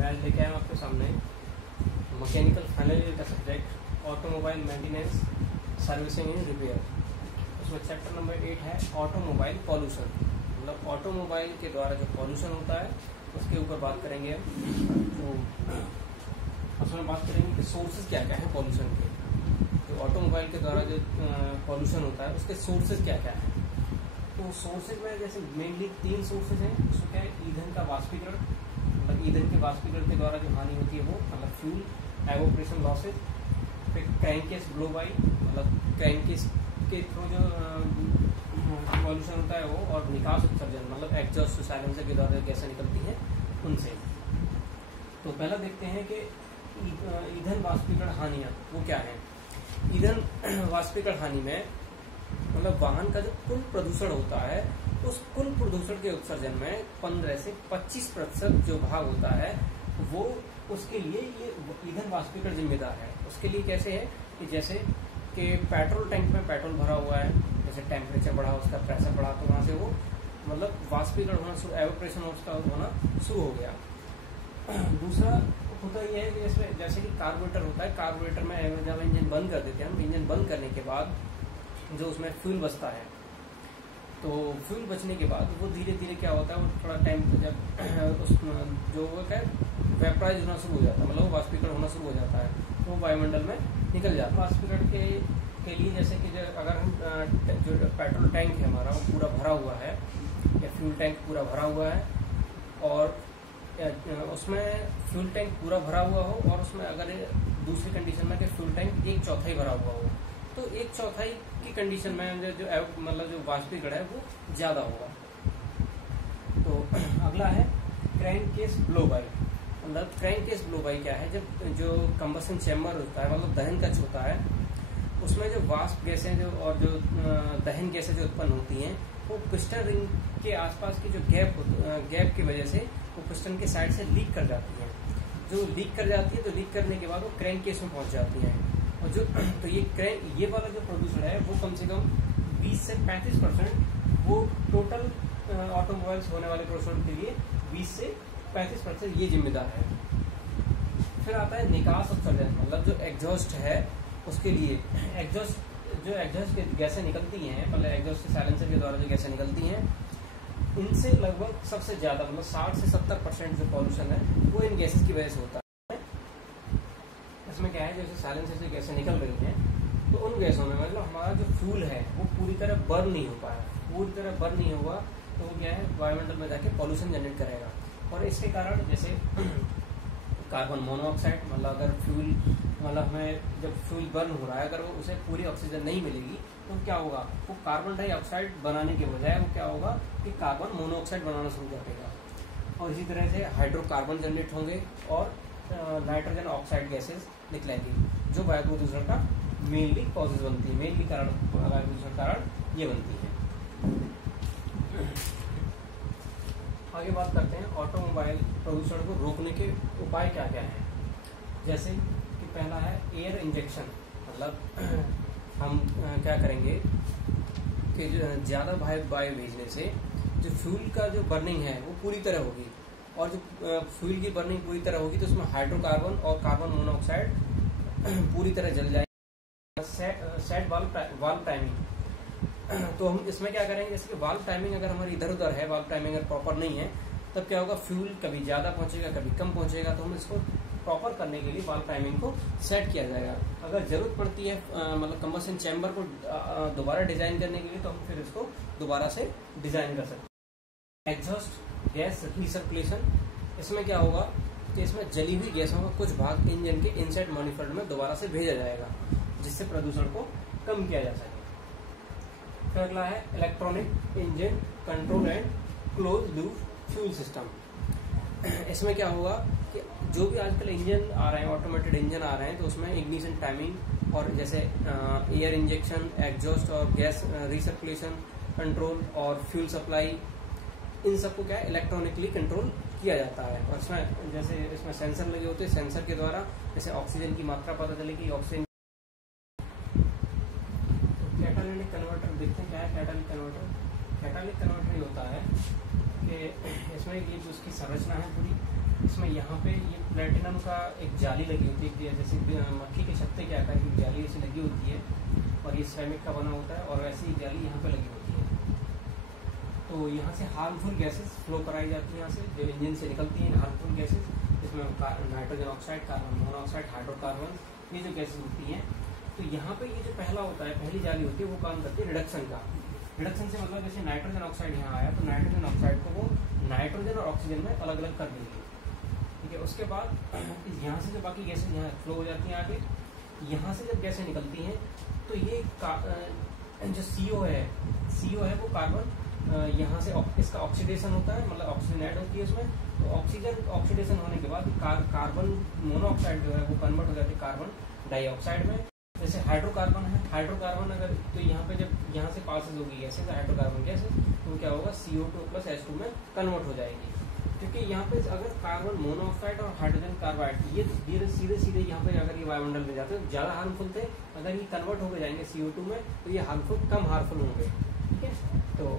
मैं आज लेके आया हूँ आपके सामने मैकेनिकल फाइनल ईयर का subject automobile maintenance servicing and repair. उसमें चैप्टर नंबर 8 है ऑटोमोबाइल पॉल्यूशन, मतलब ऑटोमोबाइल के द्वारा जो पॉल्यूशन होता है उसके ऊपर बात करेंगे। तो उसमें बात करेंगे कि सोर्सेज क्या क्या है पॉल्यूशन के, जो ऑटोमोबाइल के द्वारा जो पॉल्यूशन होता है उसके सोर्सेज क्या क्या है। तो सोर्सेज में जैसे मेनली 3 सोर्सेज हैं। उसमें क्या है, ईंधन का वाष्पीकरण, मतलब ईंधन के वाष्पीकरण के द्वारा जो हानि होती है वो, मतलब फ्यूल एवोपरेशन लॉसेज। फिर क्रैंकेस ब्लो बाई, मतलब क्रैंकेस के थ्रू जो पॉल्यूशन होता है वो, और निकास उत्सर्जन, मतलब एग्जॉस्ट साइलेंसर के द्वारा गैसें निकलती हैं उनसे। तो पहला देखते हैं कि ईंधन वाष्पीकरण हानियाँ वो क्या है। ईंधन वाष्पीकरण हानि में मतलब वाहन का जो कुल प्रदूषण होता है उस कुल प्रदूषण के उत्सर्जन में 15 से 25% जो भाग होता है वो उसके लिए ये ईंधन वाष्पीकरण जिम्मेदार है। उसके लिए कैसे है कि जैसे कि पेट्रोल टैंक में पेट्रोल भरा हुआ है, जैसे टेम्परेचर बढ़ा, उसका प्रेशर बढ़ा, तो वहाँ से वो मतलब वाष्पीकरण होना शुरू, एवोपरेशन उसका होना शुरू हो गया। दूसरा होता यह है कि जैसे कि कार्बोरेटर होता है, कार्बोरेटर में जब इंजन बंद कर देते हैं हम, इंजन बंद करने के बाद जो उसमें फ्यूल बचता है, तो फ्यूल बचने के बाद वो धीरे धीरे क्या होता है, वो थोड़ा टाइम जब उस जो वो क्या वेपराइज होना शुरू हो जाता है, मतलब वो वाष्पीकरण होना शुरू हो जाता है, तो वो वायुमंडल में निकल जाता है। वाष्पीकरण के लिए जैसे कि अगर हम जो पेट्रोल टैंक है हमारा वो पूरा भरा हुआ है, या फ्यूल टैंक पूरा भरा हुआ है, और उसमें फ्यूल टैंक पूरा भरा हुआ हो, और उसमें अगर दूसरी कंडीशन में कि फ्यूल टैंक 1/4 भरा हुआ हो, तो 1/4 की कंडीशन में जो मतलब जो वाष्पीकरण है वो ज्यादा होगा। तो अगला है क्रैंककेस ब्लो बाई। मतलब क्रैंककेस ब्लो बाई क्या है, जब जो कंबशन चैम्बर होता है, मतलब दहन कक्ष होता है, उसमें जो वाष्प गैसें जो और जो दहन गैसें जो उत्पन्न होती हैं वो पिस्टन रिंग के आसपास की जो गैप की वजह से वो पिस्टन के साइड से लीक कर जाती हैं। जो लीक कर जाती है तो लीक करने के बाद वो क्रैंककेस में पहुंच जाती हैं, और जो तो ये वाला जो प्रदूषण है वो कम से कम 20 से 35% वो टोटल ऑटोमोबाइल्स होने वाले प्रदूषण के लिए 20 से 35% ये जिम्मेदार है। फिर आता है निकास उत्सर्जन, मतलब जो एग्जॉस्ट है उसके लिए जो एग्जॉस्ट की गैसें निकलती हैं, मतलब एग्जॉस्ट के साइलेंसर के द्वारा जो गैसें निकलती हैं, इनसे लगभग सबसे ज्यादा मतलब 60 से 70% जो पॉल्यूशन है वो इन गैसेस की वजह से होता है। इसमें क्या है, जैसे साइलेंसर से गैसें निकल रही हैं तो उन गैसों में मतलब हमारा जो फ्यूल है वो पूरी तरह बर्न नहीं हो पाया, पूरी तरह बर्न नहीं होगा, तो वो क्या है वायुमंडल में जाके पॉल्यूशन जनरेट करेगा। और इसके कारण जैसे कार्बन मोनोऑक्साइड, मतलब अगर फ्यूल मतलब हमें जब फ्यूल बर्न हो रहा है, अगर वो उसे पूरी ऑक्सीजन नहीं मिलेगी तो क्या होगा, वो कार्बन डाइऑक्साइड बनाने के बजाय वो क्या होगा कि कार्बन मोनोऑक्साइड बनाना शुरू कर देगा। और इसी तरह से हाइड्रोकार्बन जनरेट होंगे और नाइट्रोजन ऑक्साइड गैसेज निकलेंगी, जो वायु प्रदूषण का मेनली कॉजेज बनती है, मेनली कारण वायु प्रदूषण कारण ये बनती है। आगे बात करते हैं ऑटोमोबाइल प्रदूषण को रोकने के उपाय क्या क्या हैं। जैसे कि पहला है एयर इंजेक्शन, मतलब हम क्या करेंगे कि ज़्यादा वायु भेजने से जो फ्यूल का जो बर्निंग है वो पूरी तरह होगी, और जो फ्यूल की बर्निंग पूरी तरह होगी तो उसमें हाइड्रोकार्बन और कार्बन मोनोऑक्साइड पूरी तरह जल जाएगा। सेट वाल्व टाइमिंग, तो हम इसमें क्या करेंगे, जैसे कि वाल्व टाइमिंग अगर हमारी इधर उधर है, वाल्व टाइमिंग अगर प्रॉपर नहीं है, तब क्या होगा, फ्यूल कभी ज़्यादा पहुंचेगा कभी कम पहुंचेगा। तो हम इसको प्रॉपर करने के लिए वाल्व टाइमिंग को सेट किया जाएगा। अगर जरूरत पड़ती है मतलब कंबशन चैम्बर को दोबारा डिजाइन करने के लिए, तो हम फिर इसको दोबारा से डिजाइन कर सकते हैं। एग्जॉस्ट गैस रिसर्कुलेशन, इसमें क्या होगा कि इसमें जली हुई गैसों का कुछ भाग इंजन के इनसाइड मैनिफोल्ड में दोबारा से भेजा जाएगा, जिससे प्रदूषण को कम किया जा सके। फिर अगला है electronic engine control and close loop fuel system. इसमें क्या होगा कि जो भी आजकल इंजन आ रहे हैं, ऑटोमेटेड इंजन आ रहे हैं, तो उसमें इग्निशन टाइमिंग और जैसे एयर इंजेक्शन, एग्जॉस्ट और गैस रिसर्कुलेशन कंट्रोल और फ्यूल सप्लाई, इन सबको क्या है इलेक्ट्रॉनिकली कंट्रोल किया जाता है। और इसमें जैसे इसमें सेंसर लगे होते हैं, सेंसर के द्वारा जैसे ऑक्सीजन की मात्रा पता चलेगी, ऑक्सीजन कैटालिटिक कन्वर्टर देखते हैं क्या है कैटालिटिक कन्वर्टर। कैटालिटिक कन्वर्टर ये होता है कि इसमें ये जो उसकी संरचना है पूरी, इसमें यहाँ पे ये प्लेटिनम का एक जाली लगी होती है, जैसे मक्खी के छत्ते के आकार की जाली ऐसी लगी होती है, और ये सिरेमिक का बना होता है, और वैसे ही जाली यहाँ पे लगी होती है। तो यहाँ से हार्मफुल गैसेस फ्लो कराई जाती हैं, यहाँ से जो इंजन से निकलती हैं हार्मफुल गैसेस, इसमें nitrogen oxide, carbon monoxide, hydrocarbon, ये जो गैसेस होती हैं। तो यहाँ पे ये जो पहला होता है, पहली जाली होती है, वो काम करती है रिडक्शन का। रिडक्शन से मतलब जैसे नाइट्रोजन ऑक्साइड यहाँ आया तो नाइट्रोजन ऑक्साइड को वो नाइट्रोजन और ऑक्सीजन में अलग अलग कर देंगे, ठीक है। उसके बाद यहाँ से जो बाकी गैसेज यहाँ फ्लो हो जाती हैं आगे, यहाँ से जब गैसें निकलती हैं तो ये जो CO है वो कार्बन, यहाँ से इसका ऑक्सीडेशन होता है, मतलब ऑक्सीजन ऐड होती है उसमें, तो ऑक्सीजन ऑक्सीडेशन होने के बाद कार्बन मोनोऑक्साइड जो है वो कन्वर्ट हो जाती है कार्बन डाइऑक्साइड में। जैसे हाइड्रोकार्बन है, हाइड्रोकार्बन अगर तो यहाँ पे जब यहाँ से पासेज होगी गैसेज, हाइड्रोकार्बन गैसेज, तो क्या होगा CO2 + H2 में कन्वर्ट हो जाएगी, क्योंकि यहाँ पे अगर कार्बन मोनोऑक्साइड और हाइड्रोजन कार्बाइड ये सीधे यहाँ पे अगर ये वायुमंडल में जाते हैं ज़्यादा हार्मफुल थे, अगर ये कन्वर्ट होकर जाएंगे CO2 में तो ये हार्मफुल कम हार्मफुल होंगे, ठीक है। तो